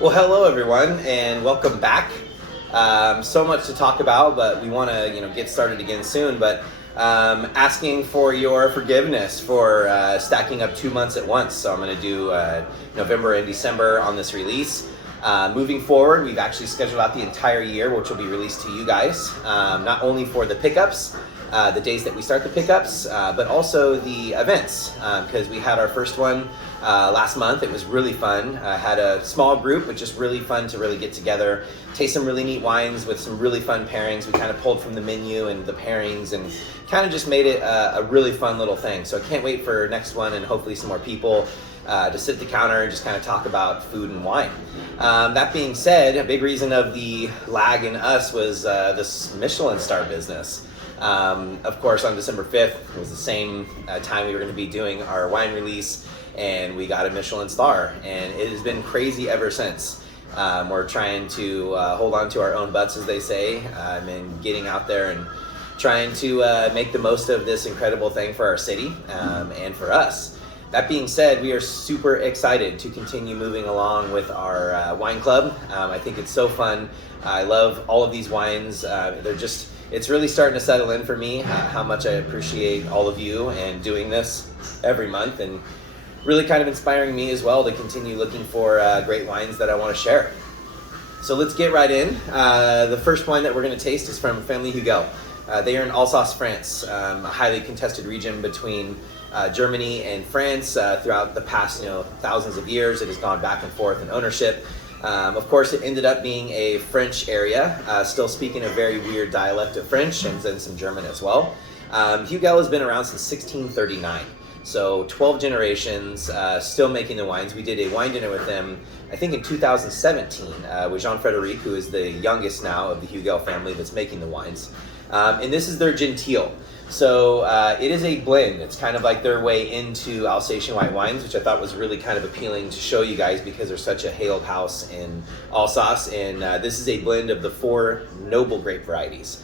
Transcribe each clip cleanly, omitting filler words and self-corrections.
Well, hello everyone, and welcome back. So much to talk about, but we want to, get started again soon. But asking for your forgiveness for stacking up 2 months at once. So I'm going to do November and December on this release. Moving forward, we've actually scheduled out the entire year, which will be released to you guys, not only for the pickups, the days that we start the pickups, but also the events, because we had our first one last month. It was really fun. Had a small group, but just really fun to really get together, taste some really neat wines with some really fun pairings. We kind of pulled from the menu and the pairings and kind of just made it a really fun little thing. So I can't wait for next one and hopefully some more people to sit at the counter and just kind of talk about food and wine. That being said, a big reason of the lag in us was this Michelin star business. Of course, on December 5th, it was the same time we were going to be doing our wine release, and we got a Michelin star, and it has been crazy ever since. We're trying to hold on to our own butts, as they say, and getting out there and trying to make the most of this incredible thing for our city and for us. That being said, we are super excited to continue moving along with our wine club. I think it's so fun. I love all of these wines. It's really starting to settle in for me how much I appreciate all of you and doing this every month, and really kind of inspiring me as well to continue looking for great wines that I want to share. So let's get right in. The first wine that we're going to taste is from Family Hugel. They are in Alsace, France, a highly contested region between Germany and France. Throughout the past thousands of years, it has gone back and forth in ownership. Of course, it ended up being a French area, still speaking a very weird dialect of French, and then some German as well. Hugel has been around since 1639, so 12 generations, still making the wines. We did a wine dinner with them, I think in 2017, with Jean-Frédéric, who is the youngest now of the Hugel family that's making the wines. And this is their Gentile. So it is a blend. It's kind of like their way into Alsatian white wines, which I thought was really kind of appealing to show you guys because they're such a hailed house in Alsace. And this is a blend of the 4 noble grape varieties.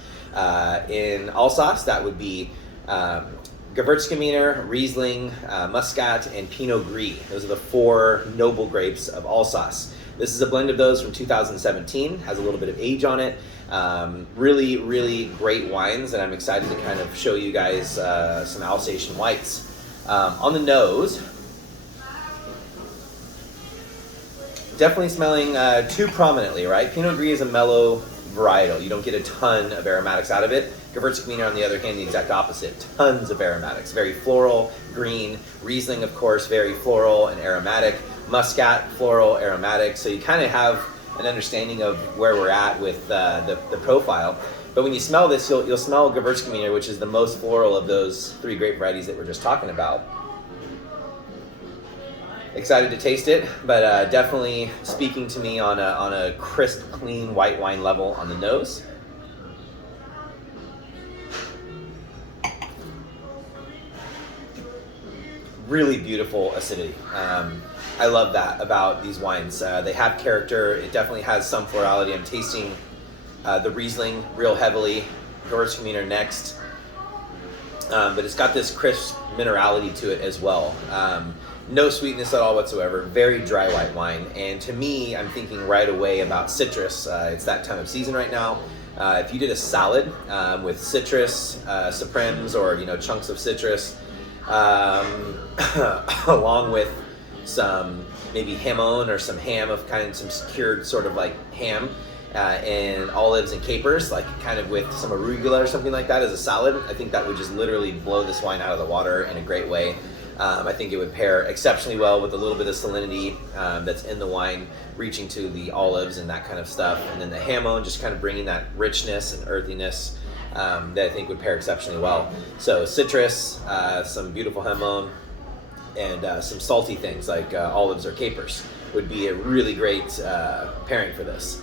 In Alsace, that would be Gewürztraminer, Riesling, Muscat, and Pinot Gris. Those are the 4 noble grapes of Alsace. This is a blend of those from 2017, has a little bit of age on it. Really, really great wines, and I'm excited to kind of show you guys some Alsatian whites. On the nose, definitely smelling too prominently, right? Pinot Gris is a mellow varietal. You don't get a ton of aromatics out of it. Gewürztraminer, on the other hand, the exact opposite. Tons of aromatics. Very floral, green. Riesling, of course, very floral and aromatic. Muscat, floral, aromatic. So you kind of have an understanding of where we're at with the profile. But when you smell this, you'll smell Gewürztraminer, which is the most floral of those 3 grape varieties that we're just talking about. Excited to taste it, but definitely speaking to me on a crisp, clean white wine level on the nose. Really beautiful acidity. I love that about these wines. They have character. It definitely has some florality. I'm tasting the Riesling real heavily, Gewürztraminer next. But it's got this crisp minerality to it as well. No sweetness at all whatsoever. Very dry white wine. And to me, I'm thinking right away about citrus. It's that time of season right now. If you did a salad with citrus, Supremes, or chunks of citrus, along with some maybe hamon or some ham of kind of some cured sort of like ham, and olives and capers, like kind of with some arugula or something like that as a salad, I think that would just literally blow this wine out of the water in a great way. I think it would pair exceptionally well with a little bit of salinity that's in the wine, reaching to the olives and that kind of stuff, and then the hamon just kind of bringing that richness and earthiness that I think would pair exceptionally well. So citrus, some beautiful hamon, and some salty things like olives or capers would be a really great pairing for this.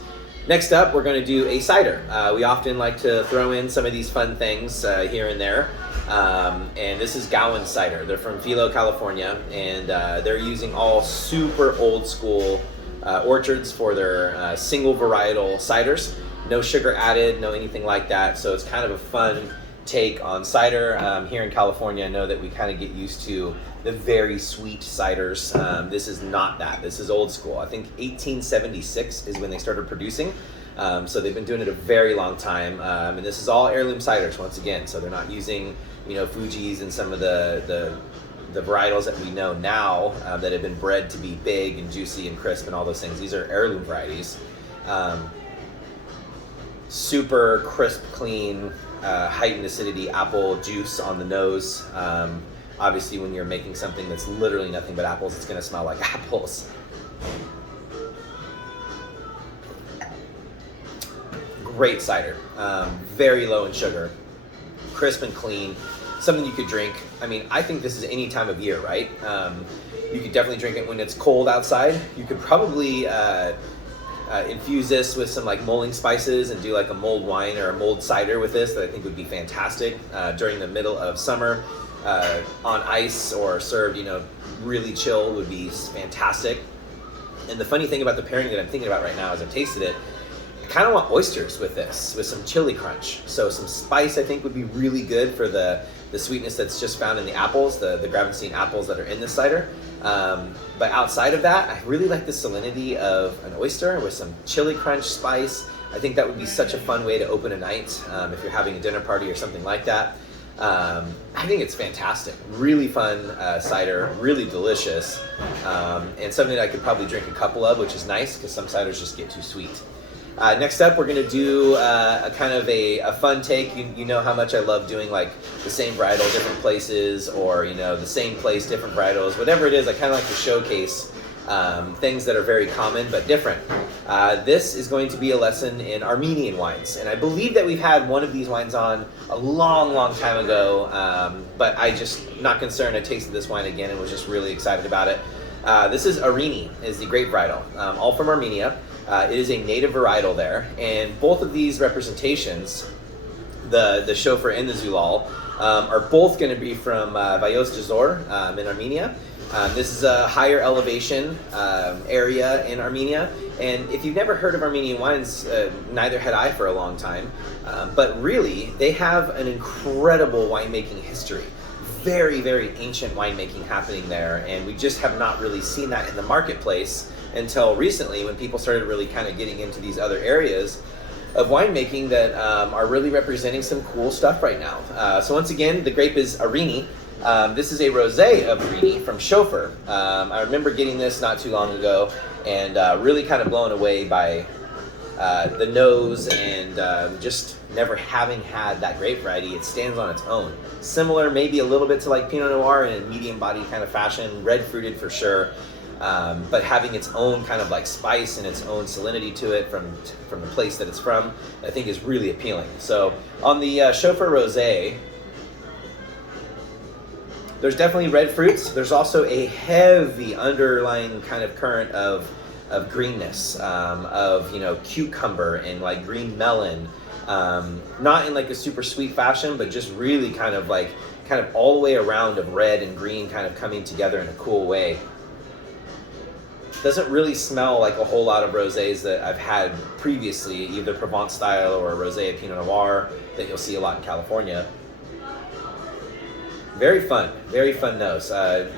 Next up, we're going to do a cider. We often like to throw in some of these fun things here and there. And this is Gowan cider. They're from Philo, California, and they're using all super old school orchards for their single varietal ciders. No sugar added, no anything like that. So it's kind of a fun take on cider. Here in California, I know that we kind of get used to the very sweet ciders. This is not that. This is old school. I think 1876 is when they started producing. So they've been doing it a very long time. And this is all heirloom ciders once again. So they're not using, Fuji's and some of the varietals that we know now that have been bred to be big and juicy and crisp and all those things. These are heirloom varieties. Super crisp, clean, heightened acidity apple juice on the nose. Obviously, when you're making something that's literally nothing but apples, it's going to smell like apples. Great cider. Very low in sugar. Crisp and clean. Something you could drink. I mean, I think this is any time of year, right? You could definitely drink it when it's cold outside. You could probably infuse this with some like mulling spices and do like a mulled wine or a mulled cider with this that I think would be fantastic during the middle of summer on ice, or served, really chilled would be fantastic. And the funny thing about the pairing that I'm thinking about right now as I've tasted it, I kind of want oysters with this, with some chili crunch. So some spice I think would be really good for the sweetness that's just found in the apples, the Gravenstein apples that are in this cider. But outside of that, I really like the salinity of an oyster with some chili crunch spice. I think that would be such a fun way to open a night if you're having a dinner party or something like that. I think it's fantastic. Really fun cider, really delicious, and something that I could probably drink a couple of, which is nice because some ciders just get too sweet. Next up, we're going to do a kind of a fun take. You know how much I love doing like the same varietal, different places, or the same place, different varietals. Whatever it is, I kind of like to showcase things that are very common but different. This is going to be a lesson in Armenian wines, and I believe that we've had one of these wines on a long, long time ago, but I just not concerned. I tasted this wine again and was just really excited about it. This is Areni, is the grape varietal, all from Armenia. It is a native varietal there, and both of these representations, the Chauffeur and the Zulal, are both going to be from Vayos Jazor in Armenia. This is a higher elevation area in Armenia, and if you've never heard of Armenian wines, neither had I for a long time, but really they have an incredible winemaking history. Very, very ancient winemaking happening there, and we just have not really seen that in the marketplace until recently, when people started really kind of getting into these other areas of winemaking that are really representing some cool stuff right now. So once again, the grape is Areni. This is a rosé of Areni from Chauffeur. I remember getting this not too long ago and really kind of blown away by the nose and just never having had that grape variety. It stands on its own. Similar maybe a little bit to like Pinot Noir in a medium body kind of fashion, red fruited for sure. But having its own kind of like spice and its own salinity to it from the place that it's from, I think is really appealing. So on the Chauffeur Rosé, there's definitely red fruits. There's also a heavy underlying kind of current of greenness, of cucumber and like green melon, not in like a super sweet fashion, but just really kind of all the way around of red and green kind of coming together in a cool way. Doesn't really smell like a whole lot of rosés that I've had previously, either Provence style or a rosé of Pinot Noir that you'll see a lot in California. Very fun nose.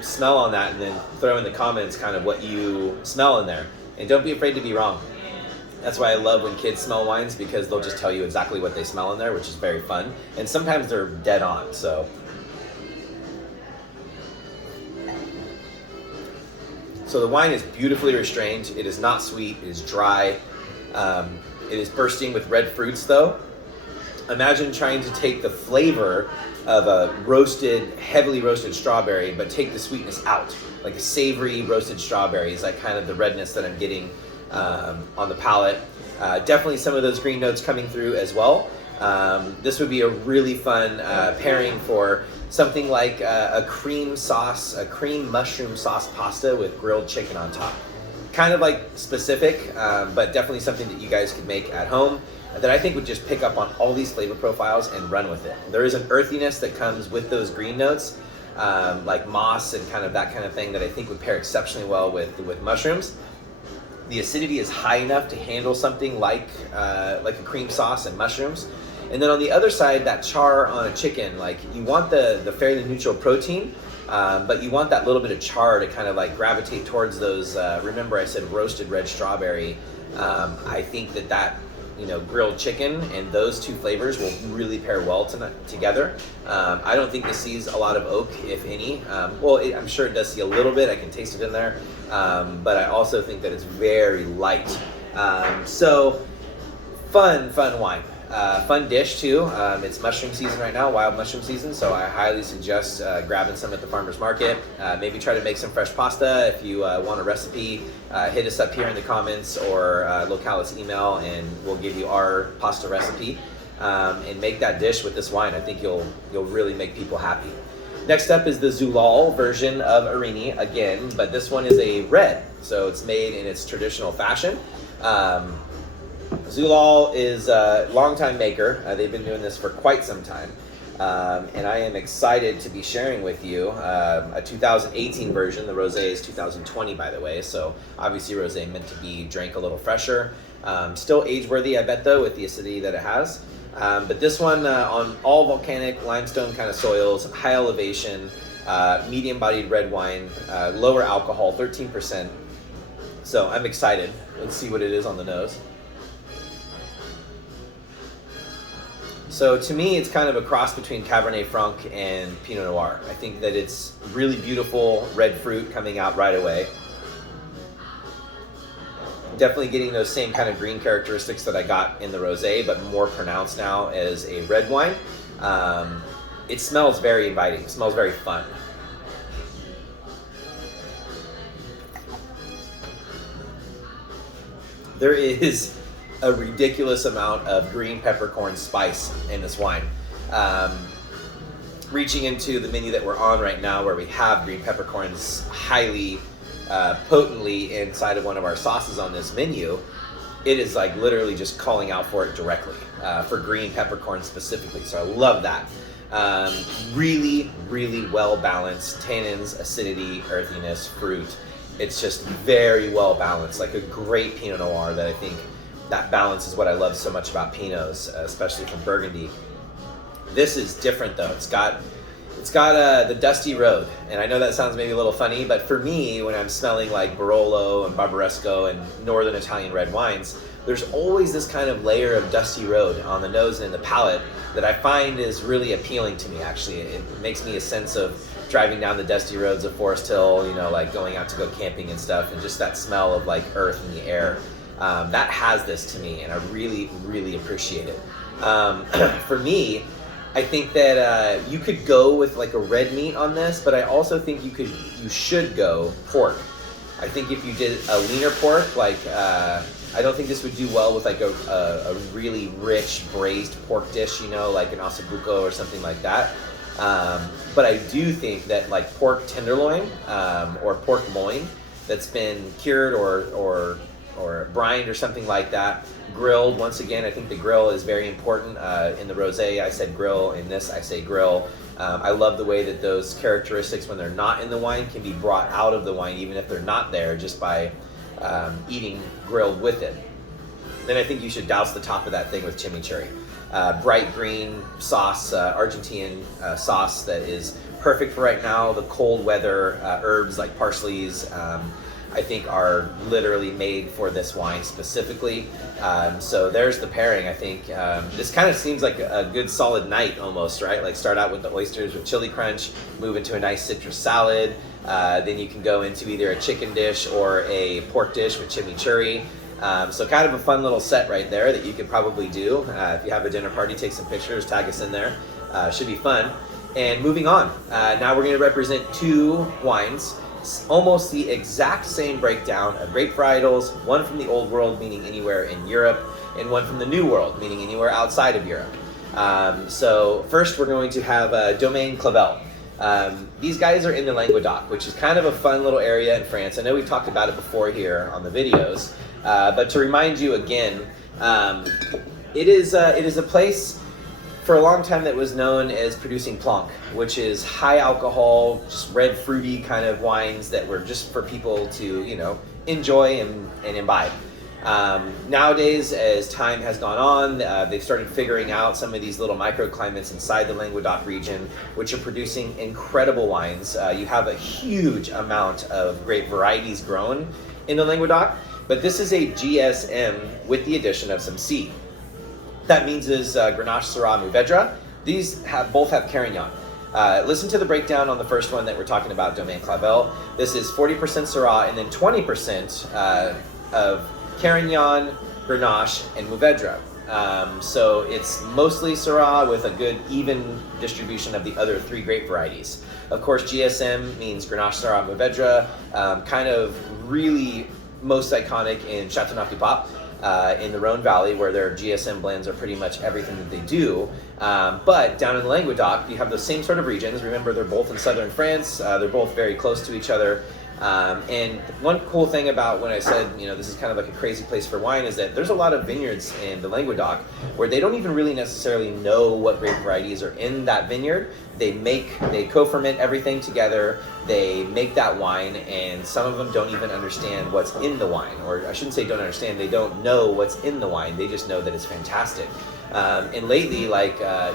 Smell on that and then throw in the comments kind of what you smell in there. And don't be afraid to be wrong. That's why I love when kids smell wines, because they'll just tell you exactly what they smell in there, which is very fun. And sometimes they're dead on, so. So the wine is beautifully restrained. It is not sweet, it is dry. It is bursting with red fruits though. Imagine trying to take the flavor of a heavily roasted strawberry, but take the sweetness out. Like a savory roasted strawberry is like kind of the redness that I'm getting on the palate. Definitely some of those green notes coming through as well. This would be a really fun pairing for something like a cream mushroom sauce pasta with grilled chicken on top. Kind of like specific, but definitely something that you guys could make at home that I think would just pick up on all these flavor profiles and run with it. There is an earthiness that comes with those green notes, like moss and kind of that kind of thing, that I think would pair exceptionally well with mushrooms. The acidity is high enough to handle something like a cream sauce and mushrooms. And then on the other side, that char on a chicken, like you want the fairly neutral protein, but you want that little bit of char to kind of like gravitate towards those, remember I said roasted red strawberry. I think that grilled chicken and those two flavors will really pair well together. I don't think this sees a lot of oak, if any. I'm sure it does see a little bit. I can taste it in there. But I also think that it's very light. So fun wine. Fun dish too. It's mushroom season right now, wild mushroom season, so I highly suggest grabbing some at the farmer's market. Maybe try to make some fresh pasta. If you want a recipe, hit us up here in the comments or Localis email and we'll give you our pasta recipe. And make that dish with this wine. I think you'll really make people happy. Next up is the Zulal version of Armenia again, but this one is a red, so it's made in its traditional fashion. Zulal is a longtime maker. They've been doing this for quite some time. And I am excited to be sharing with you a 2018 version. The rosé is 2020, by the way, so obviously rosé meant to be drank a little fresher. Still age-worthy, I bet, though, with the acidity that it has. But this one on all volcanic limestone kind of soils, high elevation, medium-bodied red wine, lower alcohol, 13%. So I'm excited. Let's see what it is on the nose. So to me, it's kind of a cross between Cabernet Franc and Pinot Noir. I think that it's really beautiful red fruit coming out right away. Definitely getting those same kind of green characteristics that I got in the rosé, but more pronounced now as a red wine. It smells very inviting. It smells very fun. There is a ridiculous amount of green peppercorn spice in this wine. Reaching into the menu that we're on right now, where we have green peppercorns highly potently inside of one of our sauces on this menu, it is like literally just calling out for it directly, for green peppercorn specifically. So I love that. Really, really well balanced tannins, acidity, earthiness, fruit. It's just very well balanced, like a great Pinot Noir. That I think that balance is what I love so much about Pinots, especially from Burgundy. This is different though. It's got the dusty road, and I know that sounds maybe a little funny, but for me, when I'm smelling like Barolo and Barbaresco and Northern Italian red wines, there's always this kind of layer of dusty road on the nose and in the palate that I find is really appealing to me. Actually, it makes me a sense of driving down the dusty roads of Forest Hill, like going out to go camping and stuff, and just that smell of like earth in the air. That has this to me, and I really, really appreciate it. For me, I think that you could go with like a red meat on this, but I also think you should go pork. I think if you did a leaner pork, I don't think this would do well with like a really rich braised pork dish, like an ossobuco or something like that. But I do think that like pork tenderloin or pork loin that's been cured or brined or something like that, grilled. Once again, I think the grill is very important. In the rosé, I said grill. In this, I say grill. I love the way that those characteristics, when they're not in the wine, can be brought out of the wine, even if they're not there, just by eating grilled with it. Then I think you should douse the top of that thing with chimichurri. Bright green sauce, Argentine sauce that is perfect for right now. The cold weather herbs like parsleys, I think are literally made for this wine specifically. So there's the pairing. I think this kind of seems like a good solid night almost, right? Like start out with the oysters with chili crunch, move into a nice citrus salad. Then you can go into either a chicken dish or a pork dish with chimichurri. So kind of a fun little set right there that you could probably do. If you have a dinner party, take some pictures, tag us in there. Should be fun. And moving on, now we're going to represent two wines. Almost the exact same breakdown of grape varietals, one from the old world, meaning anywhere in Europe, and one from the new world, meaning anywhere outside of Europe. So first we're going to have Domaine Clavel. These guys are in the Languedoc, which is kind of a fun little area in France. I know we've talked about it before here on the videos, but to remind you again, it is a place for a long time that was known as producing Planck, which is high alcohol, just red fruity kind of wines that were just for people to, enjoy and imbibe. Nowadays, as time has gone on, they've started figuring out some of these little microclimates inside the Languedoc region, which are producing incredible wines. You have a huge amount of grape varieties grown in the Languedoc, but this is a GSM with the addition of some C. That means is Grenache, Syrah, Mourvedre. These both have Carignan. Listen to the breakdown on the first one that we're talking about, Domaine Clavel. This is 40% Syrah and then 20% of Carignan, Grenache, and Mourvedre. So it's mostly Syrah with a good even distribution of the other three grape varieties. Of course, GSM means Grenache, Syrah, Mourvedre, kind of really most iconic in Châteauneuf-du-Pape. In the Rhone Valley, where their GSM blends are pretty much everything that they do. But down in Languedoc, you have those same sort of regions. Remember, they're both in southern France. They're both very close to each other. And one cool thing about when I said, this is kind of like a crazy place for wine is that there's a lot of vineyards in the Languedoc where they don't even really necessarily know what grape varieties are in that vineyard. They co-ferment everything together, they make that wine, and some of them don't even understand what's in the wine. Or I shouldn't say don't understand, they don't know what's in the wine, they just know that it's fantastic. And lately,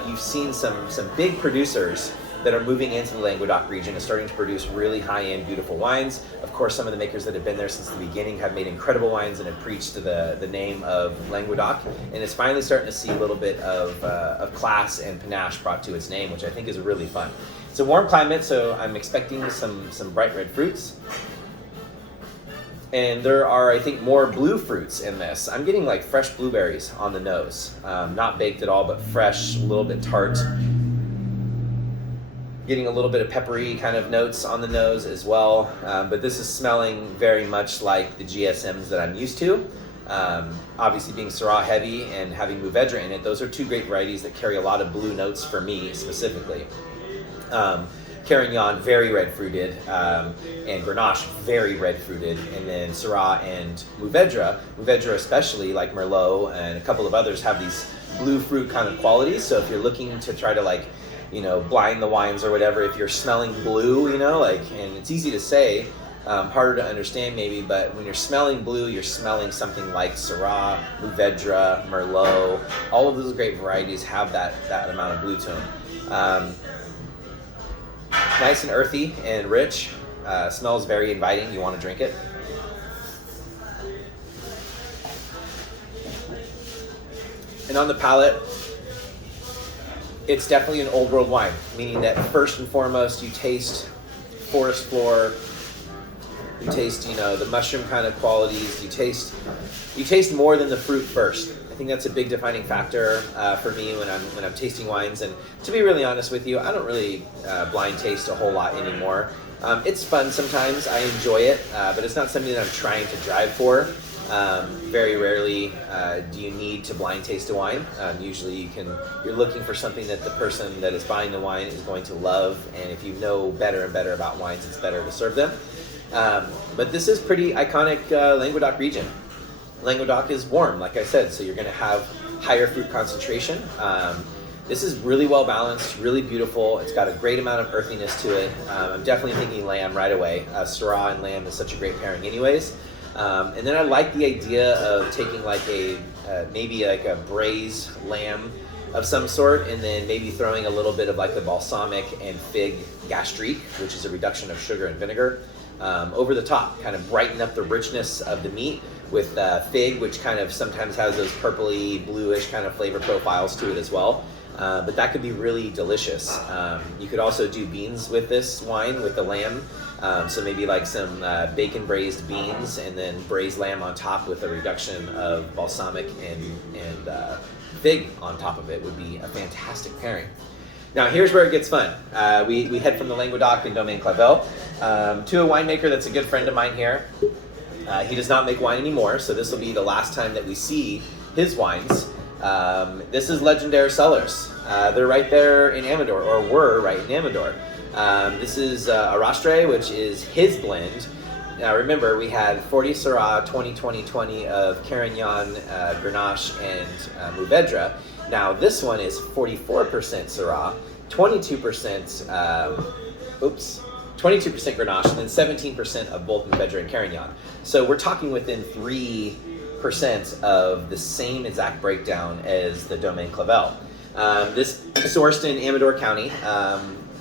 you've seen some big producers that are moving into the Languedoc region and starting to produce really high-end, beautiful wines. Of course, some of the makers that have been there since the beginning have made incredible wines and have preached to the name of Languedoc. And it's finally starting to see a little bit of class and panache brought to its name, which I think is really fun. It's a warm climate, so I'm expecting some bright red fruits. And there are, I think, more blue fruits in this. I'm getting like fresh blueberries on the nose. Not baked at all, but fresh, a little bit tart. Getting a little bit of peppery kind of notes on the nose as well. But this is smelling very much like the GSMs that I'm used to. Obviously being Syrah heavy and having Mourvedre in it, those are two great varieties that carry a lot of blue notes for me specifically. Carignan, very red fruited, and Grenache, very red fruited, and then Syrah and Mourvedre especially, like Merlot and a couple of others, have these blue fruit kind of qualities. So if you're looking to try to blind the wines or whatever, if you're smelling blue, and it's easy to say, harder to understand maybe, but when you're smelling blue, you're smelling something like Syrah, Mourvedre, Merlot. All of those great varieties have that amount of blue to them. Nice and earthy and rich. Smells very inviting. You want to drink it. And on the palate, it's definitely an old world wine, meaning that first and foremost, you taste forest floor, you taste, the mushroom kind of qualities, you taste more than the fruit first. I think that's a big defining factor for me when I'm tasting wines. And to be really honest with you, I don't really blind taste a whole lot anymore. It's fun sometimes, I enjoy it, but it's not something that I'm trying to drive for. Very rarely do you need to blind taste a wine. Usually you're looking for something that the person that is buying the wine is going to love, and if you know better and better about wines, it's better to serve them. But this is pretty iconic Languedoc region. Languedoc is warm, like I said, so you're going to have higher fruit concentration. This is really well balanced, really beautiful. It's got a great amount of earthiness to it. I'm definitely thinking lamb right away. Syrah and lamb is such a great pairing anyways. And then I like the idea of taking maybe a braised lamb of some sort, and then maybe throwing a little bit of the balsamic and fig gastrique, which is a reduction of sugar and vinegar, over the top, kind of brighten up the richness of the meat with fig, which kind of sometimes has those purpley, bluish kind of flavor profiles to it as well. But that could be really delicious. You could also do beans with this wine, with the lamb. So maybe some bacon braised beans and then braised lamb on top with a reduction of balsamic and fig on top of it would be a fantastic pairing. Now here's where it gets fun. We head from the Languedoc and Domaine Clavel to a winemaker that's a good friend of mine here. He does not make wine anymore, so this will be the last time that we see his wines. This is Legendary Cellars. They're right there in Amador, or were right in Amador. This is Arastre, which is his blend. Now remember, we had 40 Syrah, 20 of Carignan, Grenache, and Mourvedre. Now this one is 44% Syrah, 22% Grenache, and then 17% of both Mourvedre and Carignan. So we're talking within 3% 4% of the same exact breakdown as the Domaine Clavel. This is sourced in Amador County,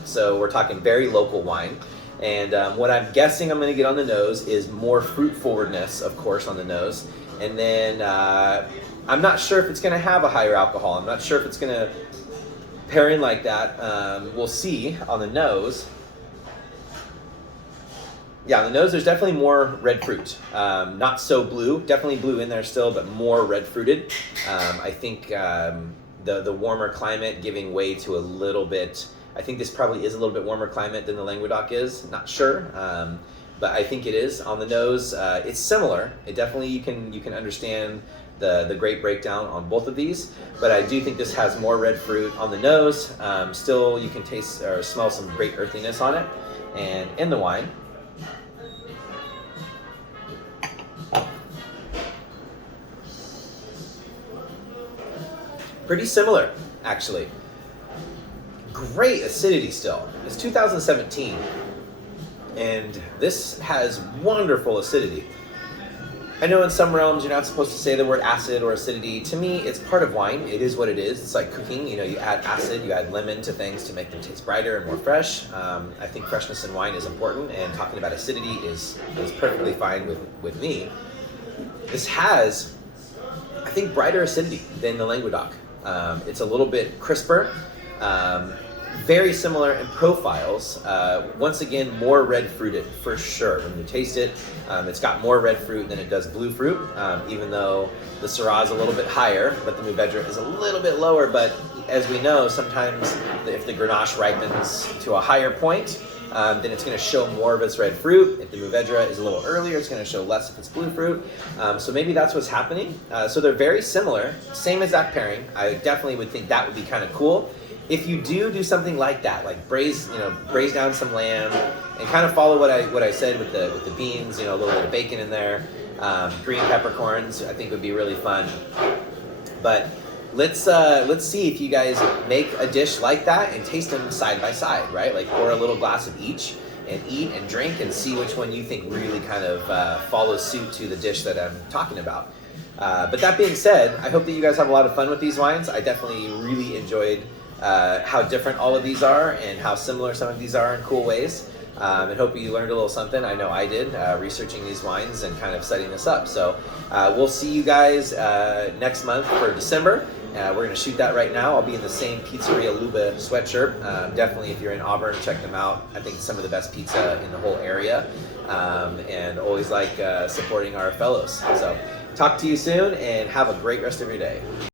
so we're talking very local wine. And what I'm guessing I'm going to get on the nose is more fruit forwardness, of course, on the nose. And then I'm not sure if it's going to have a higher alcohol. I'm not sure if it's going to pair in like that. We'll see on the nose. Yeah, on the nose, there's definitely more red fruit. Not so blue, definitely blue in there still, but more red fruited. I think the warmer climate giving way to a little bit, I think this probably is a little bit warmer climate than the Languedoc is, not sure. But I think it is. On the nose, it's similar. It definitely, you can understand the great breakdown on both of these, but I do think this has more red fruit on the nose. Still, you can taste or smell some great earthiness on it. And in the wine, pretty similar, actually. Great acidity still. It's 2017, and this has wonderful acidity. I know in some realms you're not supposed to say the word acid or acidity. To me, it's part of wine. It is what it is. It's like cooking. You know, you add acid, you add lemon to things to make them taste brighter and more fresh. I think freshness in wine is important, and talking about acidity is perfectly fine with me. This has, I think, brighter acidity than the Languedoc. It's a little bit crisper, very similar in profiles. Once again, more red fruited for sure. When you taste it, it's got more red fruit than it does blue fruit, even though the Syrah is a little bit higher, but the Mourvedre is a little bit lower. But as we know, sometimes if the Grenache ripens to a higher point, then it's going to show more of its red fruit. If the Mourvedre is a little earlier, it's going to show less of its blue fruit. So maybe that's what's happening. So they're very similar, same exact pairing. I definitely would think that would be kind of cool. If you do something like that, like braise down some lamb, and kind of follow what I said with the beans, a little bit of bacon in there, green peppercorns, I think would be really fun. But let's see if you guys make a dish like that and taste them side by side, right? Like pour a little glass of each and eat and drink and see which one you think really kind of follows suit to the dish that I'm talking about. But that being said, I hope that you guys have a lot of fun with these wines. I definitely really enjoyed how different all of these are and how similar some of these are in cool ways. And hope you learned a little something. I know I did, researching these wines and kind of setting this up. So we'll see you guys next month for December. We're going to shoot that right now. I'll be in the same Pizzeria Luba sweatshirt. Definitely, if you're in Auburn, check them out. I think some of the best pizza in the whole area. And always like supporting our fellows. So talk to you soon and have a great rest of your day.